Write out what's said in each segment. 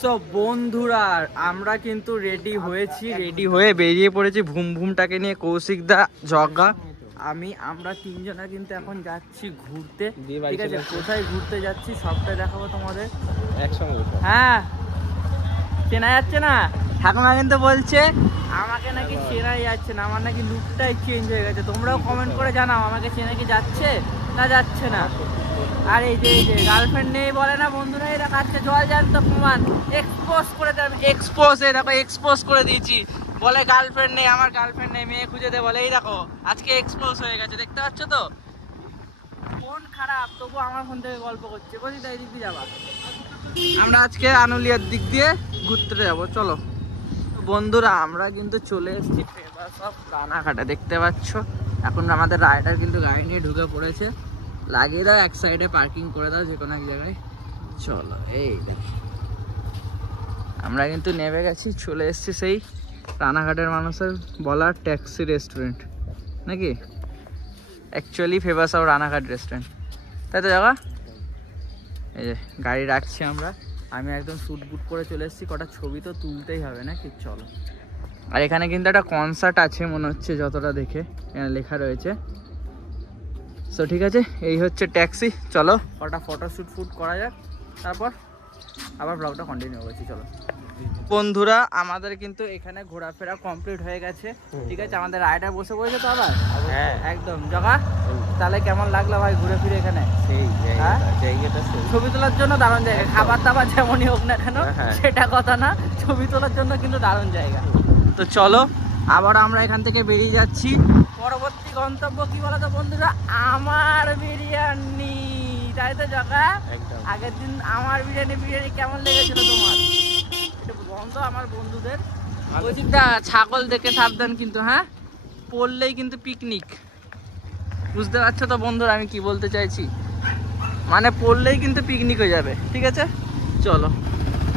So বন্ধুরা আমরা কিন্তু রেডি হয়েছি রেডি হয়ে বেরিয়ে পড়েছি ভুম ভুমটাকে নিয়ে কৌশিক দা জগা। আমি আমরা তিনজনা কিন্তু এখন যাচ্ছি ঘুরতে। ঠিক আছে কোথায় ঘুরতে যাচ্ছি সবটাই দেখাবো তোমাদের। একসঙ্গে হ্যাঁ। চেনা যাচ্ছে না? ঠাকুমা কিন্তু বলছে, আমাকে নাকি চেনাই যাচ্ছে না, আমার নাকি লুকটাই চেঞ্জ হয়ে গেছে। তোমরাও কমেন্ট করে জানাও, আমাকে চেনা কি যাচ্ছে না যাচ্ছে না। আর এই যে এই যে গার্লফ্রেন্ড নেই বলে না বন্ধুরা, এরা কাছে জল জানতো প্রমাণ। এক্সপোজ করে দেবে এক্সপোজ এই দেখো এক্সপোজ করে দিয়েছি। বলে গার্লফ্রেন্ড নেই, আমার গার্লফ্রেন্ড নেই, মেয়ে খুঁজে দে বলে, এই দেখো, আজকে এক্সপোজ হয়ে গেছে, দেখতে পাচ্ছ তো? ফোন খারাপ, তবু আমার ফোন থেকে গল্প করছে। বলছি, তাই দিক যাবা? আমরা আজকে আনুলিয়ার দিক দিয়ে ঘুরতে যাব, চলো। বন্ধুরা, আমরা কিন্তু চলে এসেছি ফেমাস অফ রানাঘাটে, দেখতে পাচ্ছ? এখন আমাদের রাইডার কিন্তু গাড়ি নিয়ে ঢুকে পড়েছে। লাগিয়ে দাও, এক সাইডে পার্কিং করে দাও, যে কোনো এক জায়গায়। চলো, এই দেখো। আমরা কিন্তু নেমে গেছি, চলে এসেছি সেই রানাঘাটের মানুষের বলার ট্যাক্সি রেস্টুরেন্ট নাকি? Actually famous of Ranaghat restaurant তাই তো জায়গা এই যে, গাড়ি রাখছি আমরা। আমি একদম স্যুট বুট করে চলে এসেছি কটা ছবি তো তুলতেই হবে নাকি? চলো। আর এখানে কিন্তু একটা কনসার্ট আছে মনে হচ্ছে যতটা দেখে এখানে লেখা রয়েছে। সো ঠিক আছে এই হচ্ছে ট্যাক্সি চলো। কটা ফটো শ্যুট ফুট করা যাক তারপর আবার ব্লগটা কন্টিনিউ করছি চলো। বন্ধুরা আমাদের কিন্তু এখানে ঘোরাফেরা কমপ্লিট হয়ে গেছে। ঠিক আছে আমাদের রাইডার বসে পড়েছে তো আবার? হ্যাঁ। একদম জগা। তাহলে কেমন লাগল ভাই ঘুরে ফিরে এখানে? সেই হ্যাঁ? জায়গাটা ছবি তোলার জন্য দারুণ জায়গা। খাবার দাবার যেমনই হোক না কেন হ্যাঁ। সেটা কথা না। ছবি তোলার জন্য কিন্তু দারুণ জায়গা। তো চলো আবার আমরা এখান থেকে বেরিয়ে যাচ্ছি। পরবর্তী গন্তব্য কি বলতো বন্ধুরা? আমার বিরিয়ানি। তাই তো জগা? আগের দিন আমার বিরিয়ানি বিরিয়ানি কেমন লেগেছিল তোমার? বন্ধ আমার বন্ধুদের। ছাগল দেখে সাবধান কিন্তু হ্যাঁ? পড়লেই কিন্তু পিকনিক বুঝতে পারছ তো বন্ধুরা আমি কি বলতে চাইছি? মানে পড়লেই কিন্তু পিকনিক হয়ে যাবে, ঠিক আছে? চলো।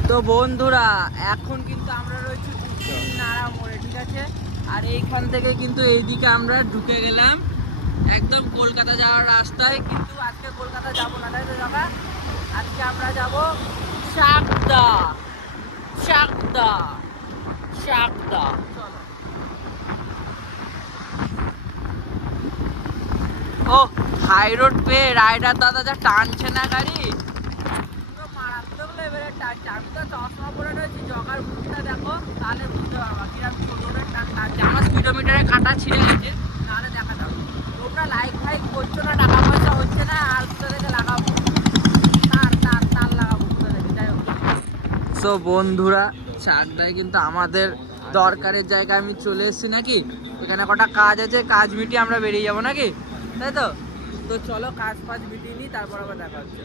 তো বন্ধুরা, এখন কিন্তু আমরা রয়েছি নাড়া মোড়ে, ঠিক আছে? আর এইখান থেকে কিন্তু এইদিকে আমরা ঢুকে গেলাম একদম কলকাতা যাওয়ার রাস্তায়, কিন্তু আজকে কলকাতা যাব না, তাই তো যাবা আজকে আমরা যাব চাকদা চাকদা চাকদা চলো। ও হাই রোড পেয়ে রাইডার দাদা যা টানছে না গাড়ি। মারাত্মক টানছে আমি তো চশমা পরে রয়েছি জগার মুখটা দেখো তাহলে বুঝতে পারবা কীরকম জোরে টান টানছে আমার স্পিডোমিটারে কাঁটা ছিঁড়ে গেছে। নাহলে দেখা যাবে তোমরা লাইক ফাইক করছ না টাকা পয়সা হচ্ছে না আর কোথা থেকে লাগাবো তার তার তার লাগাবো কোথা থেকে যাই হোক। সো বন্ধুরা চাকদায় কিন্তু আমাদের দরকারের জায়গায় আমি চলে এসেছি নাকি? এখানে কটা কাজ আছে কাজ মিটিয়ে আমরা বেরিয়ে যাব নাকি? তাই তো? তো চলো কাজ ফাজ মিটিয়ে নিই তারপর আবার দেখা হচ্ছে।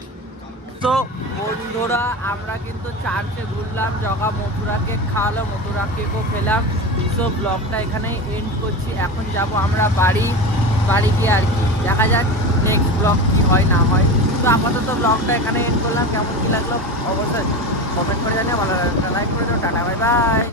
তো বন্ধুরা আমরা কিন্তু চার্চে ঘুরলাম জগা মথুরাকে খাওয়ালো মথুরা কেকও খেলাম। সো ব্লগটা এখানে এন্ড করছি। এখন যাব আমরা বাড়ি বাড়ি গিয়ে আর কি। দেখা যাক নেক্সট ব্লগ কি হয় না হয়। তো আপাতত ব্লগটা এখানে এন্ড করলাম। কেমন কি লাগল অবশ্যই কমেন্ট করে জানিয়ে ভালো লাগল লাইক করে দাও। Tata bye bye